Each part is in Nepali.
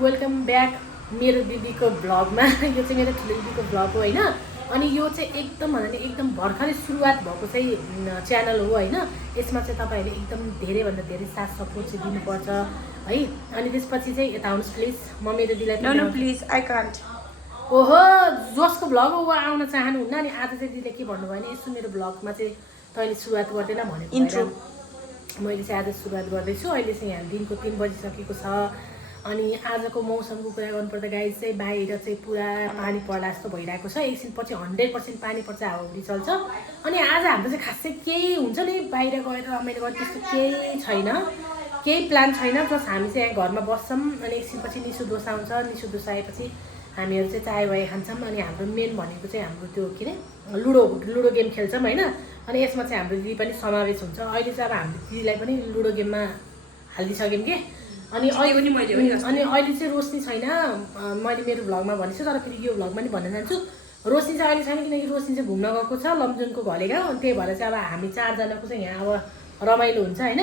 वेलकम ब्याक मेरो दिदीको भ्लगमा। यो चाहिँ मेरो ठुलो दिदीको भ्लग हो हैन। अनि यो चाहिँ एकदम भन्दा एकदम भर्खरै सुरुवात भएको चाहिँ च्यानल हो हैन। यसमा चाहिँ तपाईहरुले एकदम धेरै भन्दा धेरै साथ सपोर्ट चाहिँ दिनुपर्छ है। अनि त्यसपछि चाहिँ यता आउनुस् प्लिज। म मेरो दिदीलाई नो प्लिज आई कान्ट। ओहो जसको भ्लग हो आउन चाहनुहुन्न अनि आज चाहिँ दिदीले के भन्नुभयो भने यसो मेरो भ्लगमा चाहिँ तैँले सुरुवात गर्दैन भनेको इन्ट्रो मैले चाहिँ आज सुरुवात गर्दैछु। अहिले चाहिँ यहाँ दिनको 3 बजिसकेको छ। अनि आजको मौसमको कुरा गर्नुपर्दा गाइस चाहिँ बाहिर चाहिँ पुरा पानी पर्ला जस्तो भइरहेको छ। एकछिनपछि 100% पानी पर्छ, हावाहुरी चल्छ। अनि आज हाम्रो चाहिँ खासै केही हुन्छ नि बाहिर गएर रमाइलो गर्ने त्यस्तो केही छैन, केही प्लान छैन। जस हामी चाहिँ यहाँ घरमा बस्छौँ अनि एकछिनपछि निसु डोसा आउँछ। निसु डोसा आएपछि हामीहरू चाहिँ चाय वाय खान्छौँ। अनि हाम्रो मेन भनेको चाहिँ हाम्रो त्यो के अरे लुडो गेम खेल्छौँ होइन। अनि यसमा चाहिँ हाम्रो दिदी पनि समावेश हुन्छ। अहिले चाहिँ अब हाम्रो दिदीलाई पनि लुडो गेममा हालिदिइसक्यौँ कि। अनि अहिले चाहिँ रोशनी छैन। मैले मेरो भ्लगमा भनेछु तर फेरि यो भ्लगमा नि भन्न चाहन्छु रोशनी चाहिँ अहिले छैन किनकि रोशनी चाहिँ घुम्न गएको छ लमजुङको घलेगाउँ। अनि त्यही भएर चाहिँ अब हामी 4 जनाको चाहिँ यहाँ अब रमाइलो हुन्छ होइन।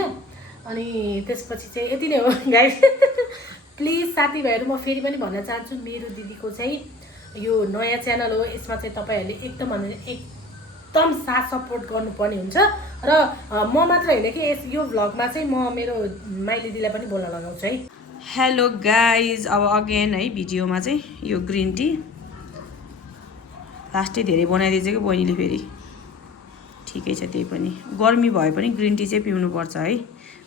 अनि त्यसपछि चाहिँ यति नै हो गाइस। प्लिज साथीभाइहरू म फेरि पनि भन्न चाहन्छु मेरो दिदीको चाहिँ यो नयाँ च्यानल हो। यसमा चाहिँ तपाईँहरूले एकदम साथ सपोर्ट गर्नुपर्ने हुन्छ। र म मात्र होइन कि यो भ्लगमा चाहिँ म मेरो माइ दिदीलाई पनि बोल्न लगाउँछु है। हेलो गाइज, अब अगेन है भिडियोमा चाहिँ यो ग्रिन टी लास्टै धेरै बनाइदिएछ कि बहिनीले फेरि। ठिकै छ त्यही पनि, गर्मी भए पनि ग्रिन टी चाहिँ पिउनुपर्छ है।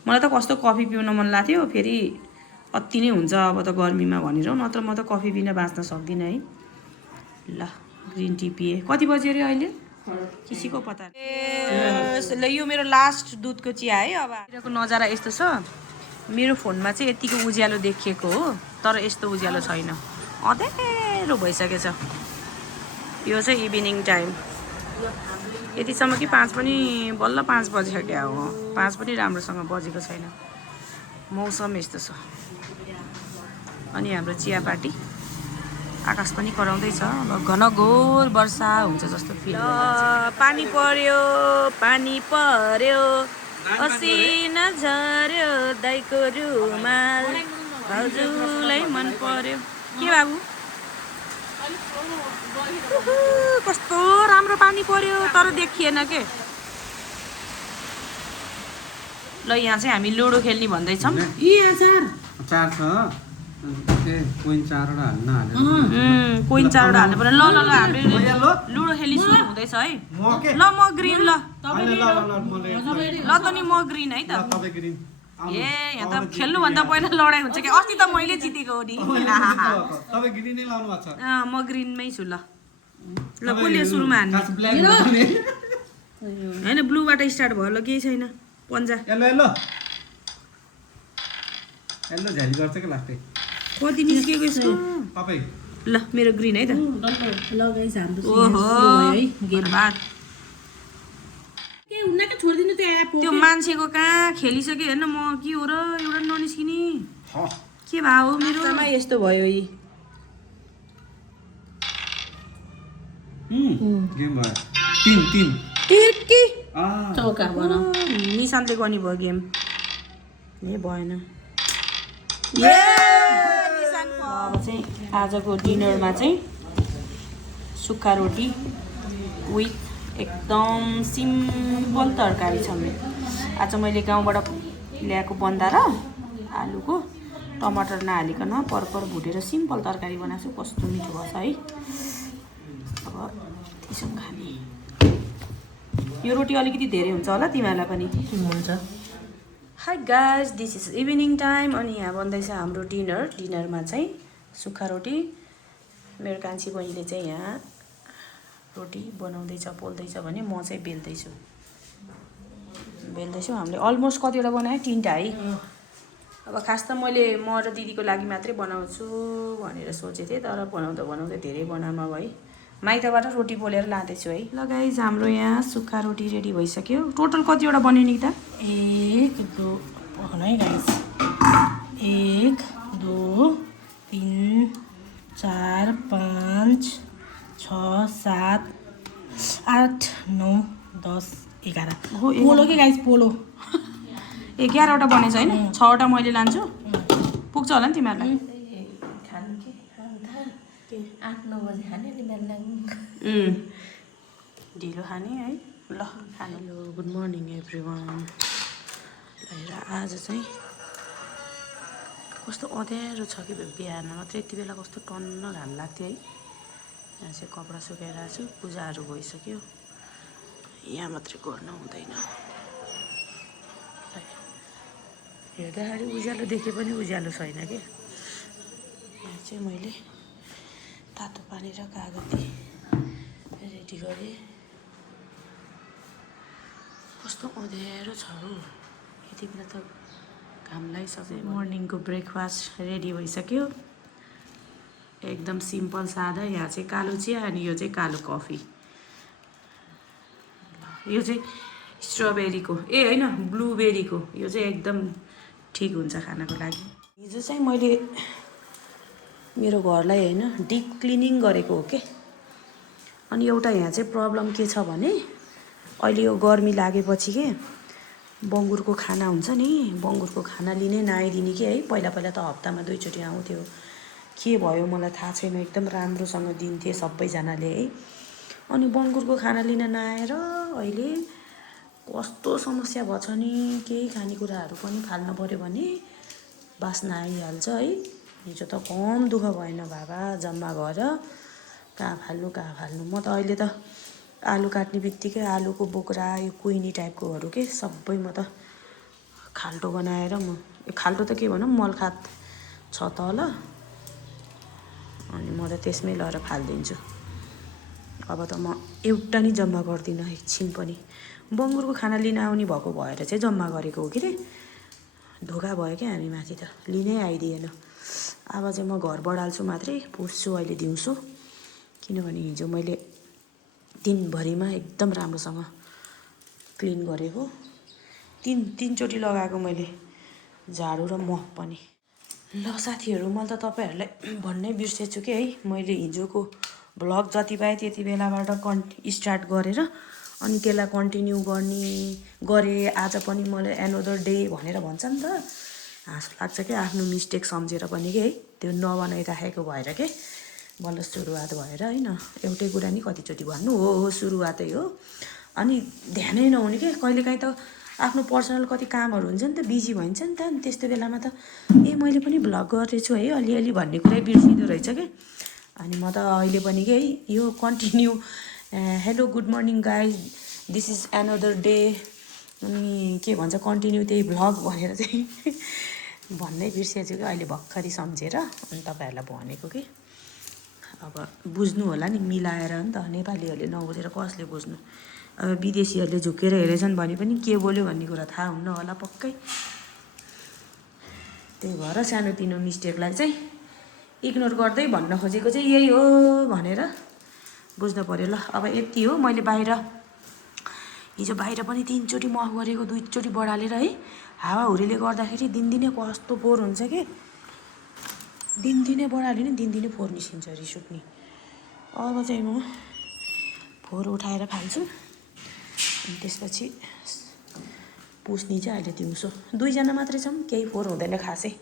मलाई त कस्तो कफी पिउन मन लाग्थ्यो फेरि अति नै हुन्छ अब त गर्मीमा भनेर, नत्र म त कफी बिना बाँच्न सक्दिनँ है। ल ग्रिन टी पिएँ। कति बज्यो अरे अहिले किसीको पता ल। यो मेरो लास्ट दुधको चिया है। अब बाहिरको नजारा यस्तो छ। मेरो फोनमा चाहिँ यतिको उज्यालो देखिएको हो तर यस्तो उज्यालो छैन, अँधेरो भइसकेछ। यो चाहिँ इभिनिङ टाइम यतिसम्म कि 5 पनि बल्ल 5 बजिसक्यो हो। 5 पनि राम्रोसँग बजेको छैन। मौसम यस्तो छ। अनि हाम्रो चियापाटी आकाश पनि कराउँदैछ। अब घनघोर वर्षा हुन्छ जस्तो फिल भइरहेछ। पानी पर्यो असिना झर्यो दाइको रुमाल हजुरलाई मन पर्यो के बाबु। कस्तो राम्रो पानी पर्यो तर देखिएन के। ल यहाँ चाहिँ हामी लुडो खेल्ने भन्दैछौँ। कोइन 4वटा हाल्न कोइन 4वटा हाल्नु पर्यो। ल ल ल हामीले लुडो खेल्ने सुरु हुँदैछ है। ल म ग्रिन। ल त नि म ग्रिन है त। ए यहाँ त खेल्नुभन्दा पहिला लडाइँ हुन्छ कि। अस्ति त मैले जितेको हो नि। म ग्रिनमै छु। ल ल कसले सुरुमा हान्ने होइन ब्लूबाट स्टार्ट भयो। ल केही छैन पन्जा कति निस्केको यसको। ल मेरो ग्रिन है त। त्यो मान्छेको कहाँ खेलिसक्यो हेर्न। म के हो र एउटा ननिस्किने के भयो मेरोमा यस्तो भयो। निशान्तले गर्ने भयो गेम। ए भएन। अब चाहिँ आजको डिनरमा चाहिँ सुक्खा रोटी विथ एकदम सिम्पल तरकारी छ। आज मैले गाउँबाट ल्याएको बन्दा र आलुको टमाटर नहालिकन परपर भुटेर सिम्पल तरकारी बनाएको छु। कस्तो मिठो भएछ है। अब त्यसो खाने। यो रोटी अलिकति धेरै हुन्छ होला तिमीहरूलाई पनि हुन्छ। Hi guys, this is evening time. अनि यहाँ बन्दैछ हाम्रो डिनरमा चाहिँ सुक्खा रोटी। मेरो कान्छी बहिनीले चाहिँ यहाँ रोटी बनाउँदैछ पोल्दैछ भने म चाहिँ बेल्दैछु। हामीले अलमोस्ट कतिवटा बनाएँ 3टा है। अब खास त मैले म र दिदीको लागि मात्रै बनाउँछु भनेर सोचेको थिएँ तर बनाउँदै धेरै बनामा है। माइतबाट रोटी पोलेर लाँदैछु है। ल गाइज हाम्रो यहाँ सुक्खा रोटी रेडी भइसक्यो। टोटल कतिवटा बन्यो नि त? 1 2 है गाइस। 1 2 3 4 5 6 7 8 9 10 11 पोलो के गाइस पोलो। 11वटा बनेछ होइन। 6वटा मैले लान्छु पुग्छ होला नि तिमीहरूलाई। 8-9 बजे खाने नि बिहान ढिलो खाने है ल खानु। Hello good morning everyone. र आज चाहिँ कस्तो अँध्यारो छ कि बिहान मात्रै यति बेला कस्तो टन्न घाम लाग्थ्यो है। यहाँ चाहिँ कपडा सुकाइरहेको छु, पूजाहरू भइसक्यो, यहाँ मात्रै गर्नु हुँदैन। हेर्दाखेरि उज्यालो देखे पनि उज्यालो छैन कि। यहाँ चाहिँ मैले तातो पानी र कागती रेडी गरेँ। कस्तो अँध्यारो छ हौ, यति बेला त घाम लागिसक्यो। मर्निङको ब्रेकफास्ट रेडी भइसक्यो, एकदम सिम्पल सादा। यहाँ चाहिँ कालो चिया अनि यो चाहिँ कालो कफी। यो चाहिँ स्ट्रबेरीको होइन ब्लुबेरीको, यो चाहिँ एकदम ठिक हुन्छ खानको लागि। हिजो चाहिँ मैले मेरो घरलाई होइन डिप क्लिनिङ गरेको हो के। अनि एउटा यहाँ चाहिँ प्रब्लम के छ भने अहिले यो गर्मी लागेपछि के बङ्गुरको खाना हुन्छ नि, बङ्गुरको खाना लिनै नआइदिने कि है। पहिला पहिला त हप्तामा 2 चोटि आउँथ्यो, के भयो मलाई थाहा छैन, एकदम राम्रोसँग दिन्थे सबैजनाले है। अनि बङ्गुरको खाना लिन नआएर अहिले कस्तो समस्या भएछ नि, केही खानेकुराहरू पनि फाल्नु पऱ्यो भने बास्ना आइहाल्छ है। हिजो त कम दुःख भएन बाबा, जम्मा भएर कहाँ फाल्नु। म त अहिले त आलु काट्ने बित्तिकै आलुको बोक्रा, यो कुइनी टाइपकोहरू के सबै म त खाल्टो बनाएर, म खाल्टो त के भनौँ मलखात छ तल, अनि म त त्यसमै लगेर फालिदिन्छु। अब त म एउटा नि जम्मा गर्दिनँ एकछिन पनि। बङ्गुरको खाना लिन आउने भएको भएर चाहिँ जम्मा गरेको हो कि रे, धोका भयो क्या हामी माथि त, लिनै आइदिएन। अब चाहिँ म घर बढाल्छु मात्रै, पुस्छु अहिले दिउँसो, किनभने हिजो मैले दिनभरिमा एकदम राम्रोसँग क्लिन गरेको। तीन चोटि लगाएको मैले झाडु र मफ पनि। ल साथीहरू, मैले त तपाईँहरूलाई भन्नै बिर्सेछु कि है, मैले हिजोको भ्लग जति पाएँ त्यति बेलाबाट स्टार्ट गरेर अनि त्यसलाई कन्टिन्यू गरेँ। आज पनि मैले एनदर डे भनेर भन्छ नि त, हाँस लाग्छ क्या आफ्नो मिस्टेक सम्झेर पनि कि है। त्यो नबनाइराखेको भएर के बल्ल सुरुवात भएर होइन, एउटै कुरा नि कतिचोटि भन्नु हो सुरुवातै हो। अनि ध्यानै नहुने के, कहिलेकाहीँ त आफ्नो पर्सनल कति कामहरू हुन्छ नि त, बिजी भइन्छ नि त। अनि त्यस्तो बेलामा त मैले पनि भ्लग गर्दैछु है अलिअलि भन्ने कुरै बिर्सिँदो रहेछ क्या। अनि म त अहिले पनि के है यो continue hello good morning guys, this is another day, अनि के भन्छ कन्टिन्यू त्यही भ्लग भनेर चाहिँ भन्नै बिर्सेछु कि अहिले भर्खरै सम्झेर अनि तपाईँहरूलाई भनेको कि। अब बुझ्नु होला नि, मिलाएर नि त, नेपालीहरूले नबुझेर कसले बुझ्नु। अब विदेशीहरूले झुकेर हेरेछन् भने पनि के बोल्यो भन्ने कुरा थाहा हुन्न होला पक्कै। त्यही भएर सानोतिनो मिस्टेकलाई चाहिँ इग्नोर गर्दै भन्न खोजेको चाहिँ यही हो भनेर बुझ्नु पऱ्यो। ल अब यति हो। मैले हिजो बाहिर पनि 3 चोटि मफ गरेको, 2 चोटि बढालेर है। हावाहुरीले गर्दाखेरि दिनदिनै कस्तो फोहोर हुन्छ कि, दिनदिनै बढाल्यो नि दिनदिनै फोहोर निस्किन्छ, रिस उठ्ने। अब चाहिँ म फोहोर उठाएर फाल्छु, अनि त्यसपछि पुस्ने चाहिँ अहिले दिउँसो 2 जना मात्रै छौँ, केही फोहोर हुँदैन खासै।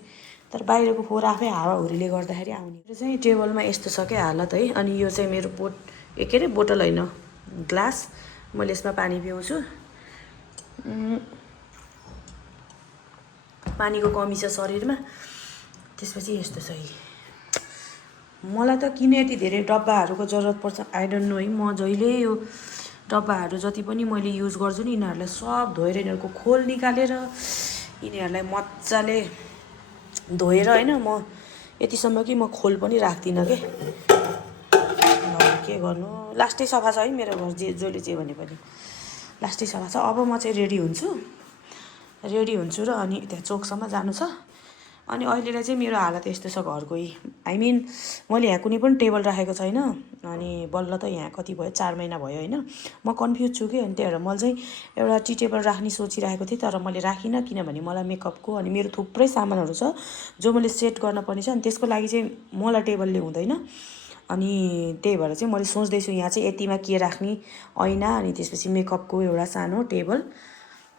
तर बाहिरको फोहोर आफै हावाहुरीले गर्दाखेरि आउने। यो चाहिँ टेबलमा यस्तो छ क्या हालत है। अनि यो चाहिँ मेरो के अरे बोतल होइन, ग्लास, मैले यसमा पानी पिउँछु। पानीको कमी छ शरीरमा, त्यसपछि यस्तो छ। मलाई त किन यति धेरै डब्बाहरूको जरुरत पर्छ आई डोन्ट नो है। म जहिले यो डब्बाहरू जति पनि मैले युज गर्छु नि, यिनीहरूलाई सब धोएर यिनीहरूको खोल निकालेर यिनीहरूलाई मजाले धोएर होइन, म यतिसम्म कि म खोल पनि राख्दिनँ के गर्नु। लास्टै सफा छ है मेरो घर, जसले जे भने पनि लास्टै सफा छ। अब म चाहिँ रेडी हुन्छु र अनि त्यहाँ चोकसम्म जानु छ। अनि अहिलेलाई चाहिँ मेरो हालत यस्तो छ घरको, आई मिन मैले यहाँ कुनै पनि टेबल राखेको छैन। अनि बल्ल त यहाँ कति भयो 4 महिना भयो होइन, म कन्फ्युज छु कि। अनि त्यही भएर मैले चाहिँ एउटा टी टेबल राख्ने सोचिरहेको थिएँ, तर मैले राखिनँ किनभने मलाई मेकअपको अनि मेरो थुप्रै सामानहरू छ जो मैले सेट गर्न पर्ने छ। अनि त्यसको लागि चाहिँ मलाई टेबलले हुँदैन। अनि त्यही भएर चाहिँ मैले सोच्दैछु यहाँ चाहिँ यतिमा के राख्ने, ऐना, अनि त्यसपछि मेकअपको एउटा सानो टेबल,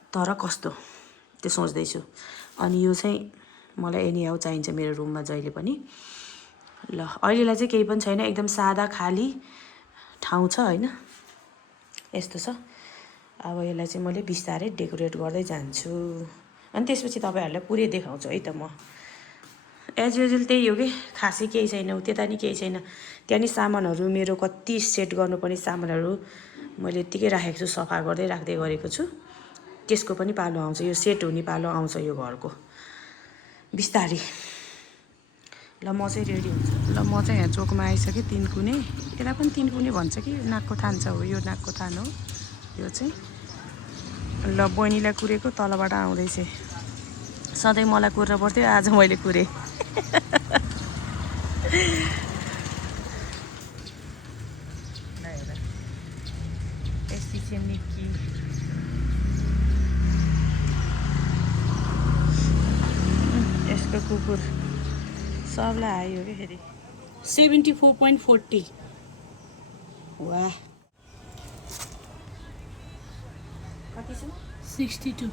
तर कस्तो त्यो सोच्दैछु। अनि यो चाहिँ मलाई एनी हाउ चाहिन्छ मेरो रुममा जहिले पनि। ल अहिलेलाई चाहिँ केही पनि छैन, एकदम सादा खाली ठाउँ छ होइन, यस्तो छ। अब यसलाई चाहिँ मैले बिस्तारै डेकोरेट गर्दै जान्छु अनि त्यसपछि तपाईँहरूलाई पुरै देखाउँछु है त म। एज युजुअल त्यही हो कि, खासै केही छैन, त्यता नि केही छैन। त्यहाँ नि सामानहरू मेरो कति सेट गर्नुपर्ने सामानहरू मैले यत्तिकै राखेको छु, सफा गर्दै राख्दै गरेको छु। त्यसको पनि पालो आउँछ, यो सेट हुने पालो आउँछ यो घरको बिस्तारै। ल म चाहिँ रेडी हुन्छु। ल म चाहिँ यहाँ चोकमा आइसकेँ, 3 कुने, यसलाई पनि 3 कुने भन्छ कि नाकको थान छ हो, यो नाकको थान हो यो चाहिँ। ल बहिनीलाई कुरेको तलबाट आउँदैछ, सधैँ मलाई कुर्न पर्थ्यो, आज मैले कुरेँ। यस्तै चाहिँ निक्की यसको कुकुर सबलाई आयो क्या फेरि। 74.40। वाह कति छ? 62।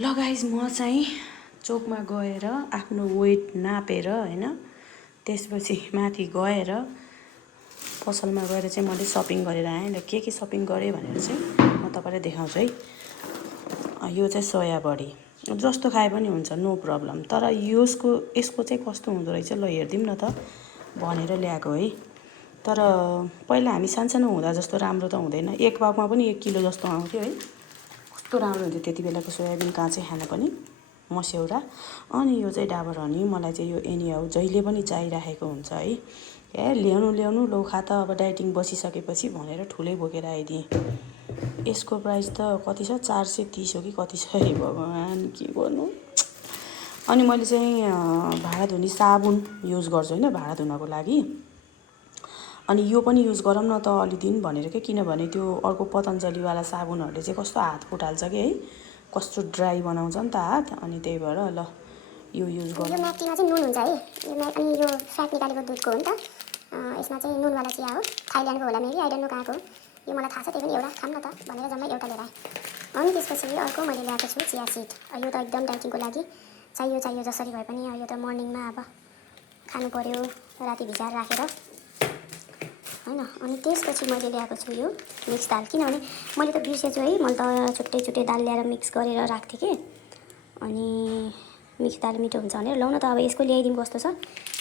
ल गाइज म चाहिँ चोकमा गएर आफ्नो वेट नापेर होइन, त्यसपछि माथि गएर पसलमा गएर चाहिँ मैले सपिङ गरेर आएँ। ल के सपिङ गरेँ भनेर चाहिँ म तपाईँलाई देखाउँछु है। यो चाहिँ सोया बडी, जस्तो खाए पनि हुन्छ, नो प्रब्लम। तर यसको चाहिँ कस्तो हुँदो रहेछ ल हेरिदिउँ न त भनेर ल्याएको है। तर पहिला हामी सानसानो हुँदा जस्तो राम्रो त हुँदैन, एक पाउमा पनि 1 किलो जस्तो आउँथ्यो है, कस्तो राम्रो हुन्थ्यो त्यति बेलाको सोयाबिन काँचै खान पनि मस्यौरा। अनि यो चाहिँ डाबर हनी, मलाई चाहिँ यो एनिहाउ जहिले पनि चाहिरहेको हुन्छ है। ल्याउनु लौ खा त, अब डाइटिङ बसिसकेपछि भनेर ठुलै बोकेर आइदिएँ। यसको प्राइस त कति छ, 430 हो कि कति छ, हे भगवान् के गर्नु। अनि मैले चाहिँ भाँडा धुने साबुन युज गर्छु होइन भाँडा धुनको लागि। अनि यो पनि युज गरौँ न त अलि दिन भनेर के, किनभने त्यो अर्को पतञ्जलीवाला साबुनहरूले चाहिँ कस्तो हात फुटाल्छ कि है, कस्तो ड्राई बनाउँछ नि त हात। अनि त्यही भएर ल यो युज गर्नु। यो म्याक्टीमा चाहिँ नुन हुन्छ है, यो अनि यो फ्याट निकालेको दुधको हो नि त। यसमा चाहिँ नुनवाला चिया हो, थाइल्यान्डको होला मेबी, आई डोन्ट नो कहाँको। यो मलाई थाहा छ, त्यही पनि एउटा खाऊँ न त भनेर जम्मै एउटा लिएर आएँ। अनि त्यसपछि अर्को मैले ल्याएको छु चिया सिड। यो त एकदम डाइटिङको लागि चाहियो जसरी भए पनि। यो त मर्निङमा अब खानु पऱ्यो राति भिजाएर राखेर होइन। अनि त्यसपछि मैले ल्याएको छु यो मिक्स दाल, किनभने मैले त बिर्सेछु है, मैले त छुट्टै दाल ल्याएर मिक्स गरेर राख्थेँ कि। अनि मिक्स दाल मिठो हुन्छ भनेर ल्याउन त अब यसको ल्याइदिउँ कस्तो छ।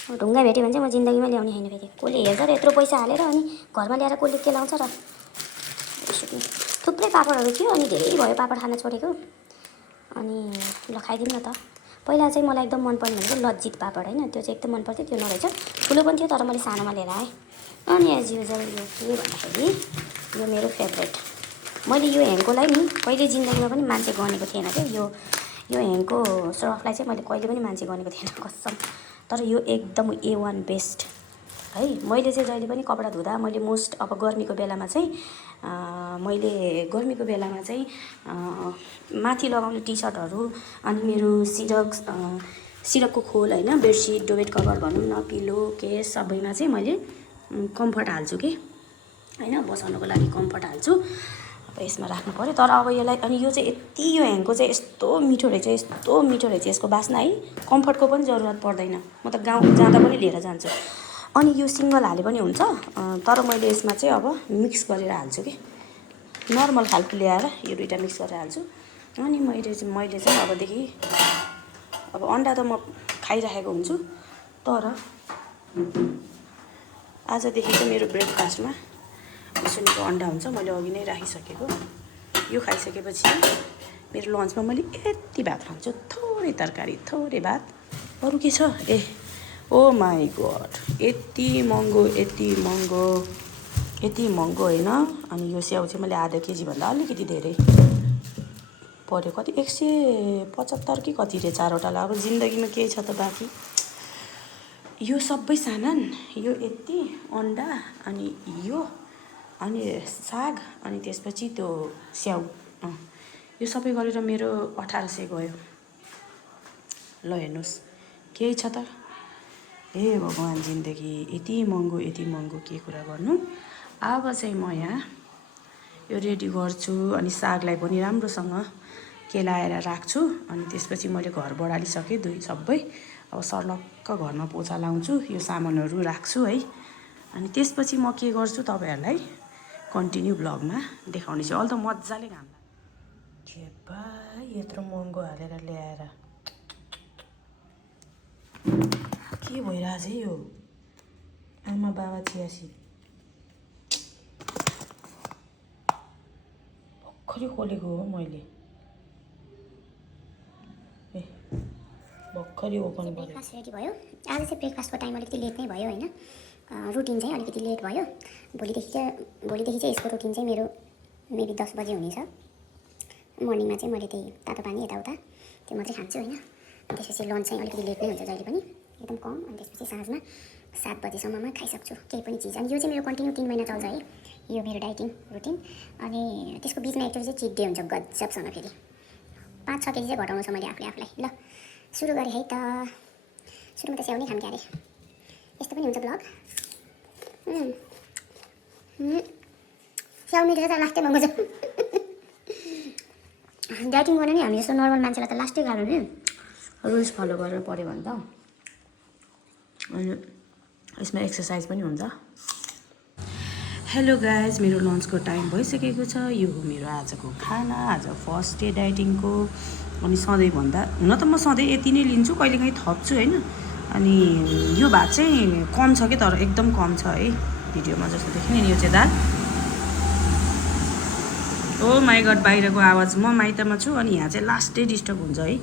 अब ढुङ्गा भेट्यो भने चाहिँ म जिन्दगीमा ल्याउने होइन फेरि। कसले हेर्छ र यत्रो पैसा हालेर, अनि घरमा ल्याएर कसले के लाउँछ र। थुप्रै पापडहरू थियो, अनि धेरै भयो पापड खान छोडेको। अनि ल खाइदिउँ न त। पहिला चाहिँ मलाई एकदम मनपर्ने भनेको लज्जित पापड होइन, त्यो चाहिँ एकदम मनपर्थ्यो, त्यो नरहेछ। ठुलो पनि थियो तर मैले सानोमा लिएर आएँ। अनि एज युजल यो के भन्दाखेरि यो मेरो फेभरेट। मैले यो हेङ्कोलाई नि कहिले जिन्दगीमा पनि मान्छे गनेको थिएन क्या। यो हेङ्को सर्फलाई चाहिँ मैले कहिले पनि मान्छे गनेको थिएन कसम। तर यो एकदम A1 बेस्ट है। मैले चाहिँ जहिले पनि कपडा धुँदा मैले मोस्ट अब गर्मीको बेलामा चाहिँ माथि लगाउने टी सर्टहरू, अनि मेरो सिरकको खोल होइन, बेडसिट डोबेट कभर भनौँ न, पिलो केस सबैमा चाहिँ मैले कम्फर्ट हाल्छु कि होइन, बसाउनको लागि कम्फर्ट हाल्छु। अब यसमा राख्नु पऱ्यो। तर अब यसलाई, अनि यो चाहिँ यो हेङ्को चाहिँ यस्तो मिठो रहेछ यसको बास्ना है, कम्फर्टको पनि जरुरत पर्दैन। म त गाउँ जाँदा पनि लिएर जान्छु। अनि यो सिङ्गल हाले पनि हुन्छ, तर मैले यसमा चाहिँ अब मिक्स गरेर हाल्छु कि, नर्मल खालको ल्याएर यो दुइटा मिक्स गरेर हाल्छु। अनि मैले चाहिँ अबदेखि अब अन्डा त म खाइरहेको हुन्छु, तर आजदेखि चाहिँ मेरो ब्रेकफास्टमा मुसुनीको अन्डा हुन्छ। मैले अघि नै राखिसकेको। यो खाइसकेपछि मेरो लन्चमा मैले यति भात खान्छु, थोरै तरकारी थोरै भात। अरू के छ? ओ माई गड, यति महँगो होइन। अनि यो स्याउ चाहिँ मैले आधा केजीभन्दा अलिकति धेरै पऱ्यो, कति 175 कि कति रे, 4वटा। अब जिन्दगीमा केही छ त बाँकी। यो सबै सामान, यो यति अन्डा, अनि अनि साग, अनि त्यसपछि त्यो स्याउ, यो सबै गरेर मेरो 1800 गयो। ल हेर्नुहोस्, केही छ त। हे भगवान्, जिन्दगी यति महँगो के कुरा गर्नु। अब चाहिँ म यहाँ यो रेडी गर्छु, अनि सागलाई पनि राम्रोसँग केलाएर राख्छु। अनि त्यसपछि मैले घर बढालिसकेँ सबै। अब सर्लक्क घरमा पोचा लाउँछु, यो सामानहरू राख्छु है। अनि त्यसपछि म के गर्छु तपाईँहरूलाई कन्टिन्यू ब्लगमा देखाउने छु। अहिले त मजाले घाम लाग्छ। यत्रो महँगो हालेर ल्याएर के भइरहेछ है यो आमा बाबा चियासी भर्खरै खोलेको हो मैले। ए भर्खरै ओपन गरेँ। ब्रेकफास्ट रेडी भयो। आज चाहिँ ब्रेकफास्टको टाइम अलिकति लेट नै भयो होइन, रुटिन चाहिँ अलिकति लेट भयो। भोलिदेखि चाहिँ यसको रुटिन चाहिँ मेरो मेबी 10 बजे हुनेछ। मर्निङमा चाहिँ मैले त्यही तातो पानी यताउता त्यो मात्रै खान्छु होइन। त्यसपछि लन्च चाहिँ अलिकति लेट नै हुन्छ जहिले पनि, एकदम कम। अनि त्यसपछि साँझमा 7 बजीसम्ममा खाइसक्छु केही पनि चिज। अनि यो चाहिँ मेरो कन्टिन्यू 3 महिना चल्छ है, यो मेरो डाइटिङ रुटिन। अनि त्यसको बिचमा एकचोटि चाहिँ चिट डे हुन्छ गजबसँग। फेरि 5-6 केजी चाहिँ घटाउनु छ मैले आफूलाई। ल सुरु गरेँ है त। सुरुमा त स्याउ नै खाम क्यारे, यस्तो पनि हुन्छ ब्लग। स्याउ मिलेर त लास्टै महँगो छ। डाइटिङ गर्नु नि हामी जस्तो नर्मल मान्छेलाई त लास्टै गाह्रो नि, रुल्स फलो गरेर पऱ्यो भने त। अनि यसमा एक्सर्साइज पनि हुन्छ। हेलो गाइज, मेरो लन्चको टाइम भइसकेको छ। यो हो मेरो आजको खाना, आज फर्स्ट डे डाइटिङको। अनि सधैँभन्दा हुन त म सधैँ यति नै लिन्छु, कहिलेकाहीँ थप्छु होइन। अनि यो भात चाहिँ कम छ कि, तर एकदम कम छ है। भिडियोमा जस्तो देखिने नि यो चाहिँ दाल। ओ माई गड, बाहिरको आवाज। म माइतमा छु अनि यहाँ चाहिँ लास्टै डिस्टर्ब हुन्छ है।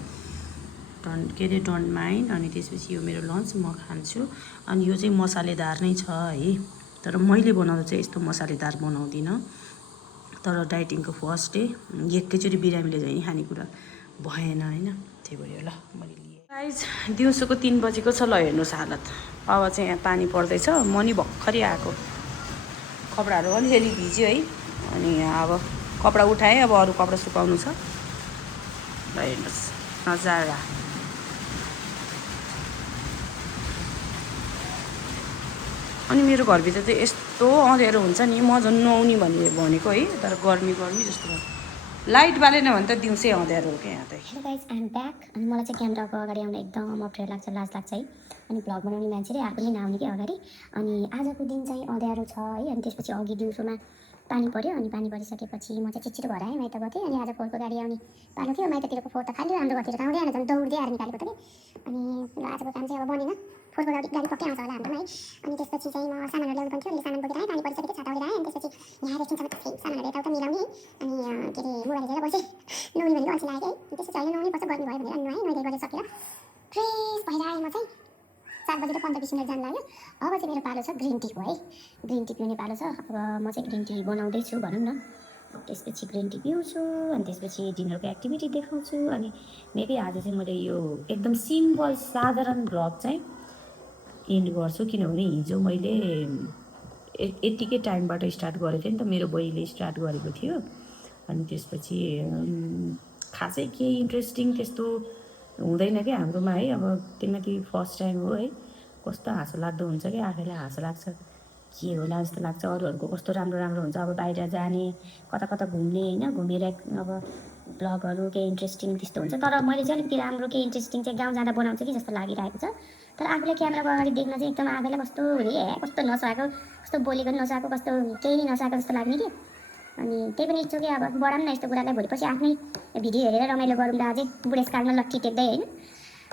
Don't mind. अनि त्यसपछि यो मेरो लन्च म खान्छु। अनि यो चाहिँ मसालेदार नै छ है, तर मैले बनाउँदा चाहिँ यस्तो मसालेदार बनाउँदिनँ। तर डाइटिङको फर्स्ट डे एकैचोटि बिरामीले झैँ खानेकुरा भएन होइन, त्यही भएर ल मैले लिएँ। गाइज दिउँसोको 3 बजेको छ। ल हेर्नुहोस् हालत। अब चाहिँ यहाँ पानी पर्दैछ। म नि भर्खरै आएको, कपडाहरू अलिअलि भिज्यो है। अनि यहाँ अब कपडा उठाएँ, अब अरू कपडा सुकाउनु छ। ल हेर्नुहोस् नजारा। अनि मेरो घरभित्र चाहिँ यस्तो अँध्यारो हुन्छ नि, म झन् नुहाउने भनेको है, तर गर्मी जस्तो भयो। लाइट बालेन भने त दिउँसै अँध्यारो हो क्या यहाँ त। Hello guys, I am back. अनि मलाई चाहिँ क्यामेराको अगाडि आउन एकदम अप्ठ्यारो लाग्छ, लाज लाग्छ है। अनि भ्लग बनाउने मान्छेले आफू नै नआउने कि अगाडि। अनि आजको दिन चाहिँ अँध्यारो छ है। अनि त्यसपछि अघि दिउँसोमा पानी पऱ्यो। अनि पानी परिसकेपछि म चाहिँ छिटो घर आएँ, माइत गएको थिएँ। अनि आज फोहोरको गाडी आउने पालो थियो। माइततिरको फोहोर त खाली हाम्रो घरतिर आउँदै आएन, झन् दौड्दै आएर निकालेको त कि। अनि आजको काम चाहिँ अब बनेन, फोहोरको गाडी पक्कै आउँछ होला हाम्रोमा है। अनि त्यसपछि चाहिँ म सामानहरू ल्याउनु पनि थियो, अहिले सामान बोकेर आएँ। पानी परिसकेको छाता लिएर आएँ। अनि त्यसपछि यहाँ रेस्टुरेन्टसम्म सामानहरू यताउता मिलाउने। अनि के अरे मोबाइल हेरेर बसेँ, नुहाउने भनेको अल्छी लाग्यो है। त्यसपछि अहिले नुहाउनै पर्छ, गर्मी भयो भनेर नुहाएँ। नुहाइ गरेर सकेर फ्रेस भएर आएँ। म चाहिँ 7 बजेर 15-20 मिनट जानु लाग्यो। अब चाहिँ मेरो पालो छ ग्रिन टीको है, ग्रिन टी पिउने पालो छ। अब म चाहिँ ग्रिन टी बनाउँदैछु भनौँ न। त्यसपछि ग्रिन टी पिउँछु। अनि त्यसपछि डिनरको एक्टिभिटी देखाउँछु। अनि मेबी आज चाहिँ मैले यो एकदम सिम्पल साधारण भ्लग चाहिँ एन्ड गर्छु, किनभने हिजो मैले यतिकै टाइमबाट स्टार्ट गरेको थिएँ नि त, मेरो बहिनीले स्टार्ट गरेको थियो। अनि त्यसपछि खासै केही इन्ट्रेस्टिङ त्यस्तो हुँदैन क्या हाम्रोमा है। अब किनकि फर्स्ट टाइम हो है, कस्तो हाँसो लाग्दो हुन्छ कि, आफैलाई हाँसो लाग्छ के होला जस्तो लाग्छ। अरूहरूको कस्तो राम्रो राम्रो हुन्छ, अब बाहिर जाने, कता कता घुम्ने होइन, घुमेर अब ब्लगहरू केही इन्ट्रेस्टिङ त्यस्तो हुन्छ। तर मैले चाहिँ अलिकति राम्रो केही इन्ट्रेस्टिङ चाहिँ गाउँ जाँदा बनाउँछु कि जस्तो लागिरहेको छ। तर आफूले क्यामेराको अगाडि देख्न चाहिँ एकदम आफैलाई कस्तो कस्तो नसकेको, कस्तो बोलेको नसकेको, कस्तो केही नसकेको जस्तो लाग्ने कि। अनि त्यही पनि इच्छुकै अब बढाउँ न यस्तो कुरालाई, भोलिपछि आफ्नै भिडियो हेरेर रमाइलो गरौँ ल। अझै बुढेसकालमा लट्ठी टेक्दै होइन।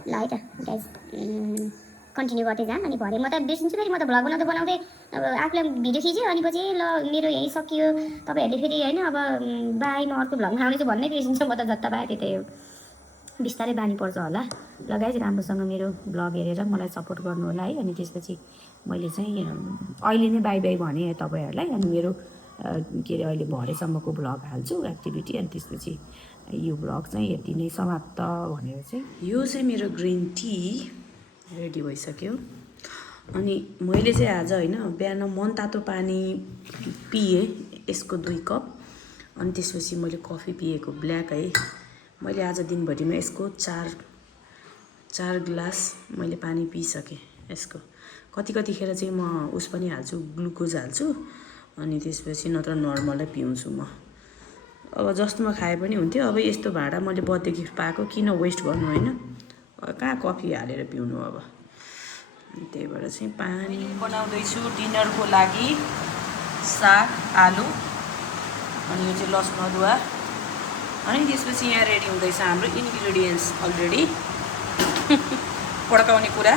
ल है त गाइज, कन्टिन्यू गर्दै जाऊँ। अनि भरे म त बिर्सिन्छु फेरि, म त भ्लग बनाउँदै अब आफूलाई भिडियो खिच्यो। अनि पछि ल मेरो यही सकियो, तपाईँहरूले फेरि होइन अब बाई म अर्को भ्लगमा आउनेछु भन्नै बिर्सिन्छु। म त जता पाएँ त्यतै हो, बिस्तारै बानी पर्छ होला। ल गाइज, राम्रोसँग मेरो भ्लग हेरेर मलाई सपोर्ट गर्नु होला है। अनि त्यसपछि मैले चाहिँ अहिले नै बाई बाई भनेँ तपाईँहरूलाई। अनि मेरो के अरे अहिले भरेसम्मको भ्लग हाल्छु एक्टिभिटी। अनि त्यसपछि यो भ्लग चाहिँ यति नै समाप्त भनेर चाहिँ यो चाहिँ मेरो ग्रिन टी रेडी भइसक्यो। अनि मैले चाहिँ आज होइन बिहान मनतातो पानी पिएँ, यसको 2 कप। अनि त्यसपछि मैले कफी पिएको ब्ल्याक है। मैले आज दिनभरिमा यसको 4 गिलास मैले पानी पिइसकेँ यसको। कतिखेर चाहिँ म उस पनि हाल्छु, ग्लुकोज हाल्छु। अनि त्यसपछि नत्र नर्मलै पिउँछु म। अब जस्तोमा खाए पनि हुन्थ्यो। अब यस्तो भाँडा मैले बर्थडे गिफ्ट पाएको, किन वेस्ट गर्नु होइन। कहाँ कफी हालेर पिउनु अब। अनि त्यही भएर चाहिँ पानी बनाउँदैछु डिनरको लागि। साग आलु अनि यो चाहिँ लसुन अदुवा। अनि त्यसपछि यहाँ रेडी हुँदैछ हाम्रो इन्ग्रिडियन्ट्स अलरेडी पड्काउने कुरा।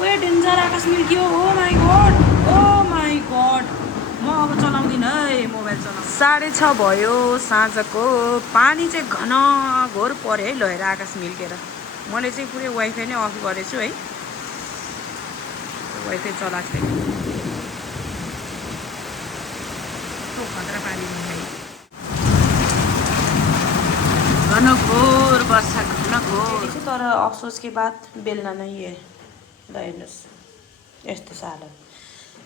ओए डेन्जर आकाश मिल्क्यो। ओ माई गड म अब चलाउँदिनँ है मोबाइल चलाउनु। 6:30 भयो साँझको। पानी चाहिँ घनघोर पऱ्यो है लगेर आकाश मिल्केर। मैले चाहिँ पुरै वाइफाई नै अफ गरेछु है, वाइफाई चलाएको छैन। खतरा पानी घनघोर वर्षा घनघोर। तर अफसोस के बात बेलना नै है। ल हेर्नुहोस् यस्तो साह्रो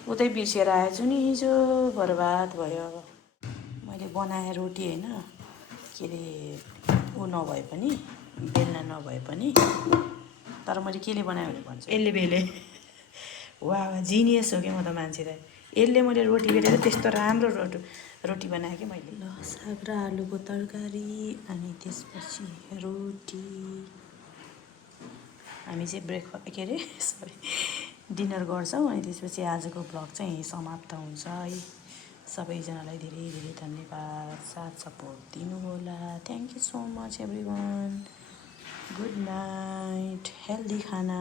उतै बिर्सेर आएछु नि हिजो, बर्बाद भयो। अब मैले बनाएँ रोटी होइन के अरे ऊ नभए पनि बेलना नभए पनि, तर मैले केले बनाएँ भने भन्छु यसले बेले। वा जिनियस हो कि म त मान्छे त। यसले मैले रोटी बेलेर त्यस्तो राम्रो रोटी बनाएँ कि मैले। ल साग र आलुको तरकारी अनि त्यसपछि रोटी। हामी चाहिँ के अरे सरी डिनर गर्छौँ। अनि त्यसपछि आजको भ्लग चाहिँ यहीँ समाप्त हुन्छ है। सबैजनालाई धेरै धेरै धन्यवाद, साथ सपोर्ट दिनुहोला। Thank you so much every one. Good night, healthy खाना।